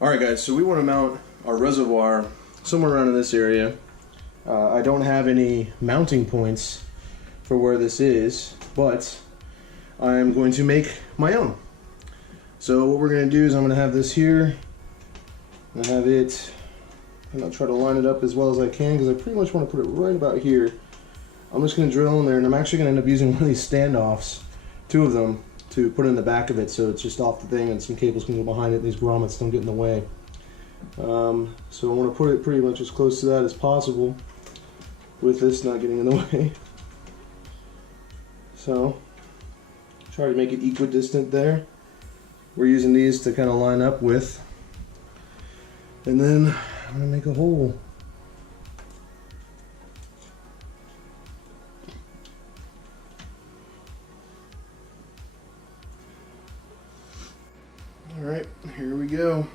Alright guys, so we want to mount our reservoir somewhere around in this area. I don't have any mounting points for where this is, but I'm going to make my own. So what we're going to do is I'm going to have this here, and have it, and I'll try to line it up as well as I can because I pretty much want to put it right about here. I'm just going to drill in there, and I'm actually going to end up using one of these standoffs, 2 of them, to put in the back of it so it's just off the thing and some cables can go behind it and these grommets don't get in the way. So I want to put it pretty much as close to that as possible with this not getting in the way. So try to make it equidistant there. We're using these to kind of line up with, and then I'm going to make a hole. Alright, here we go.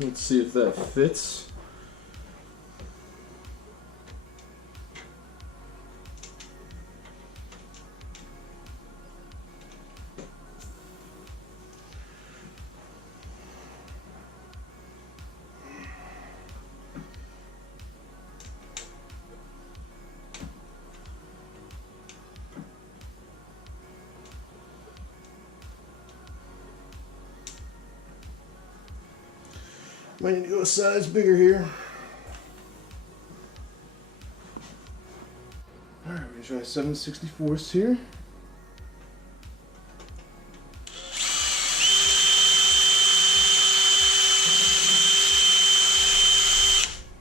Let's see if that fits. Might need to go a size bigger here. Alright, we're gonna try 7/64 here.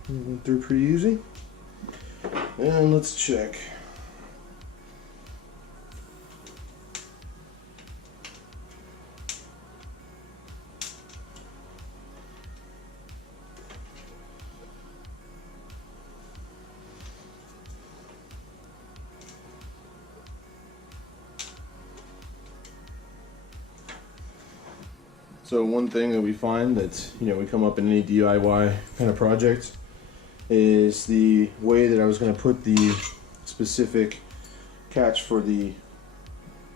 Went through pretty easy. And let's check. So one thing that we find that, we come up in any DIY kind of project is the way that I was going to put the specific catch for the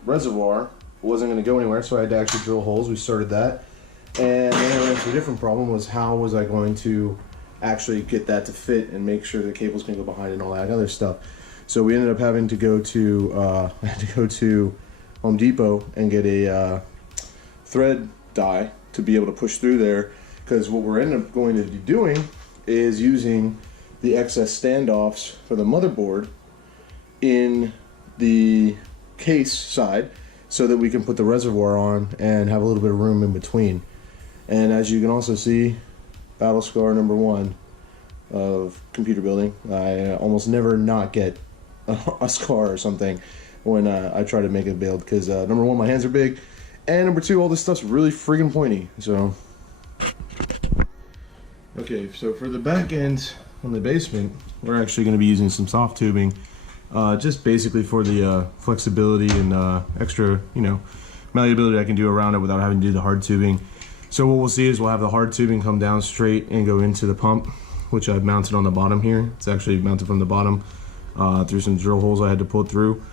reservoir wasn't going to go anywhere, so I had to actually drill holes. We started that, and then I ran into a different problem, was how was I going to actually get that to fit and make sure the cables can go behind and all that other stuff. So we ended up having to go to I had to go to Home Depot and get a thread die to be able to push through there, because what we're ended up going to be doing is using the excess standoffs for the motherboard in the case side so that we can put the reservoir on and have a little bit of room in between. And as you can also see, battle scar number 1 of computer building. I almost never not get a scar or something when I try to make a build, because number 1, my hands are big, and number 2, all this stuff's really friggin' pointy. So okay, so for the back end on the basement, we're actually going to be using some soft tubing, just basically for the flexibility and extra, malleability I can do around it without having to do the hard tubing. So what we'll see is we'll have the hard tubing come down straight and go into the pump, which I've mounted on the bottom here. It's actually mounted from the bottom through some drill holes I had to pull through.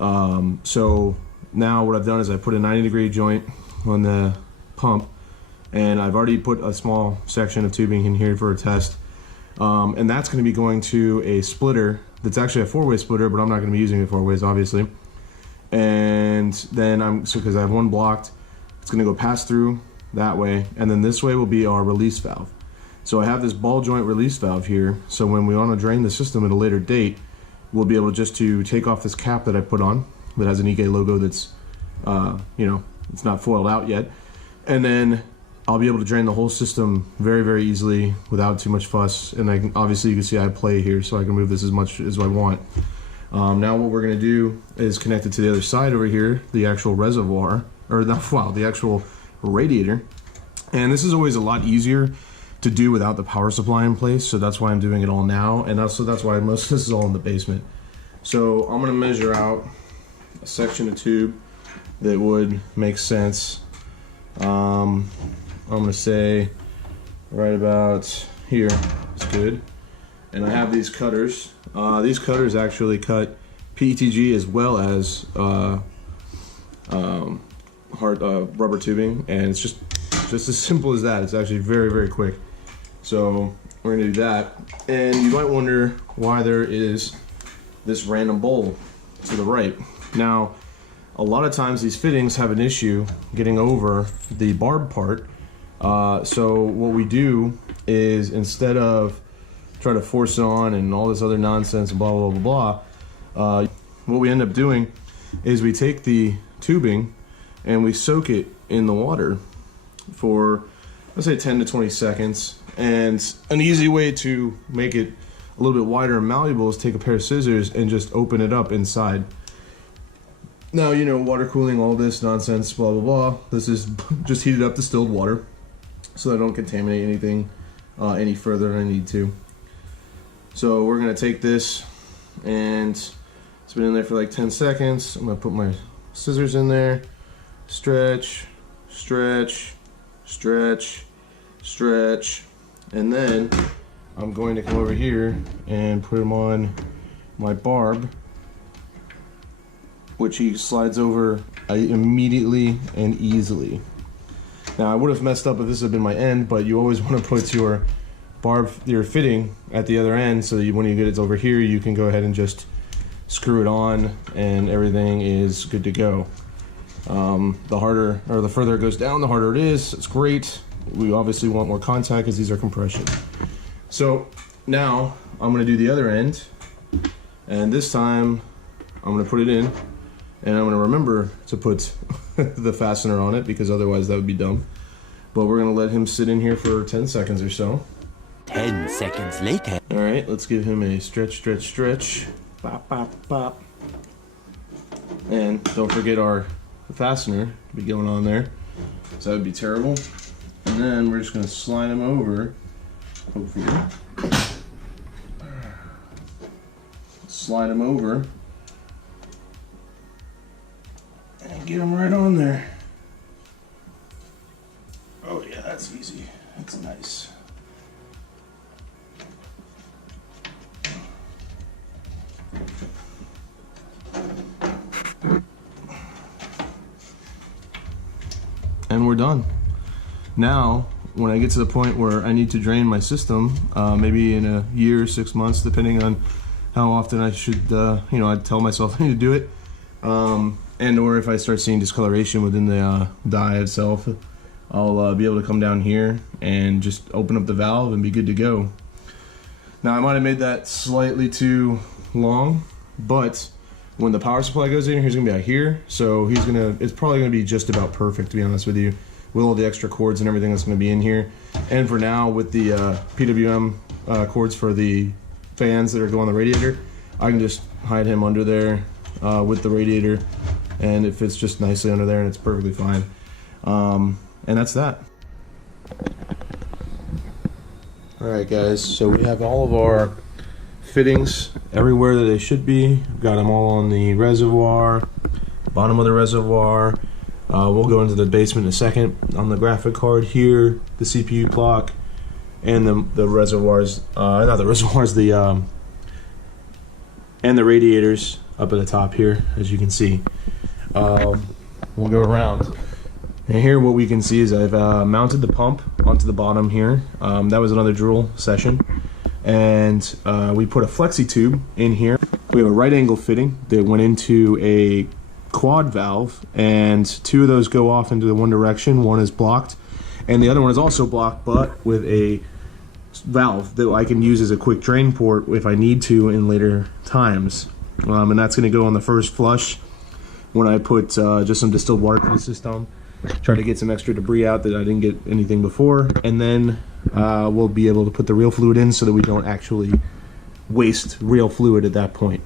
So now what I've done is I put a 90-degree joint on the pump, and I've already put a small section of tubing in here for a test, and that's going to be going to a splitter that's actually a 4-way splitter, but I'm not going to be using it 4 ways, obviously. And then because I have one blocked, it's going to go pass through that way, and then this way will be our release valve. So I have this ball joint release valve here, so when we want to drain the system at a later date, we'll be able just to take off this cap that I put on that has an EVGA logo that's it's not foiled out yet, and then I'll be able to drain the whole system very, very easily without too much fuss. And obviously you can see I have play here, so I can move this as much as I want. Now what we're going to do is connect it to the other side over here, the actual reservoir, or the actual radiator. And this is always a lot easier to do without the power supply in place, so that's why I'm doing it all now, and that's why most of this is all in the basement. So I'm going to measure out a section of tube that would make sense. I'm going to say right about here is good. And I have these cutters. These cutters actually cut PETG as well as hard rubber tubing, and it's just as simple as that. It's actually very, very quick. So we're gonna do that. And you might wonder why there is this random bowl to the right. Now, a lot of times these fittings have an issue getting over the barb part. So what we do is, instead of try to force it on and all this other nonsense and blah, blah, blah, blah, what we end up doing is we take the tubing and we soak it in the water for, let's say, 10 to 20 seconds. And an easy way to make it a little bit wider and malleable is take a pair of scissors and just open it up inside. Now, you know, water cooling, all this nonsense, blah, blah, blah. This is just heated up distilled water so I don't contaminate anything any further than I need to. So we're gonna take this, and it's been in there for like 10 seconds. I'm gonna put my scissors in there, stretch, stretch, stretch, stretch, and then I'm going to come over here and put them on my barb, which he slides over immediately and easily. Now, I would have messed up if this had been my end, but you always want to put your fitting at the other end, so that when you get it over here, you can go ahead and just screw it on and everything is good to go. The further it goes down, the harder it is. It's great. We obviously want more contact because these are compression. So now I'm going to do the other end, and this time I'm going to put it in, and I'm going to remember to put the fastener on it, because otherwise that would be dumb. But we're going to let him sit in here for 10 seconds or so. 10 seconds later. All right, let's give him a stretch, stretch, stretch. Bop, bop, bop. And don't forget our fastener to be going on there, so that would be terrible. And then we're just going to slide him over. Hopefully. Slide him over. And get him right on there. Oh yeah, that's easy. That's nice. And we're done. Now, when I get to the point where I need to drain my system, maybe in a year, 6 months, depending on how often I should, I'd tell myself I need to do it, and or if I start seeing discoloration within the die itself, I'll be able to come down here and just open up the valve and be good to go. Now, I might have made that slightly too long, but when the power supply goes in, he's gonna be out here, so it's probably gonna be just about perfect, to be honest with you, with all the extra cords and everything that's gonna be in here. And for now, with the PWM cords for the fans that are going on the radiator, I can just hide him under there with the radiator, and it fits just nicely under there, and it's perfectly fine. And that's that. Alright guys, so we have all of our fittings everywhere that they should be. We've got them all on the reservoir, bottom of the reservoir. We'll go into the basement in a second. On the graphic card here, the CPU clock, and the reservoirs, not the reservoirs, and the radiators up at the top here, as you can see. We'll go around. And here what we can see is I've mounted the pump onto the bottom here. That was another drill session. And we put a flexi tube in here. We have a right angle fitting that went into a quad valve, and two of those go off into the one direction. One is blocked, and the other one is also blocked, but with a valve that I can use as a quick drain port if I need to in later times. And that's going to go on the first flush when I put just some distilled water to the system. Try to get some extra debris out that I didn't get anything before, and then we'll be able to put the real fluid in so that we don't actually waste real fluid at that point.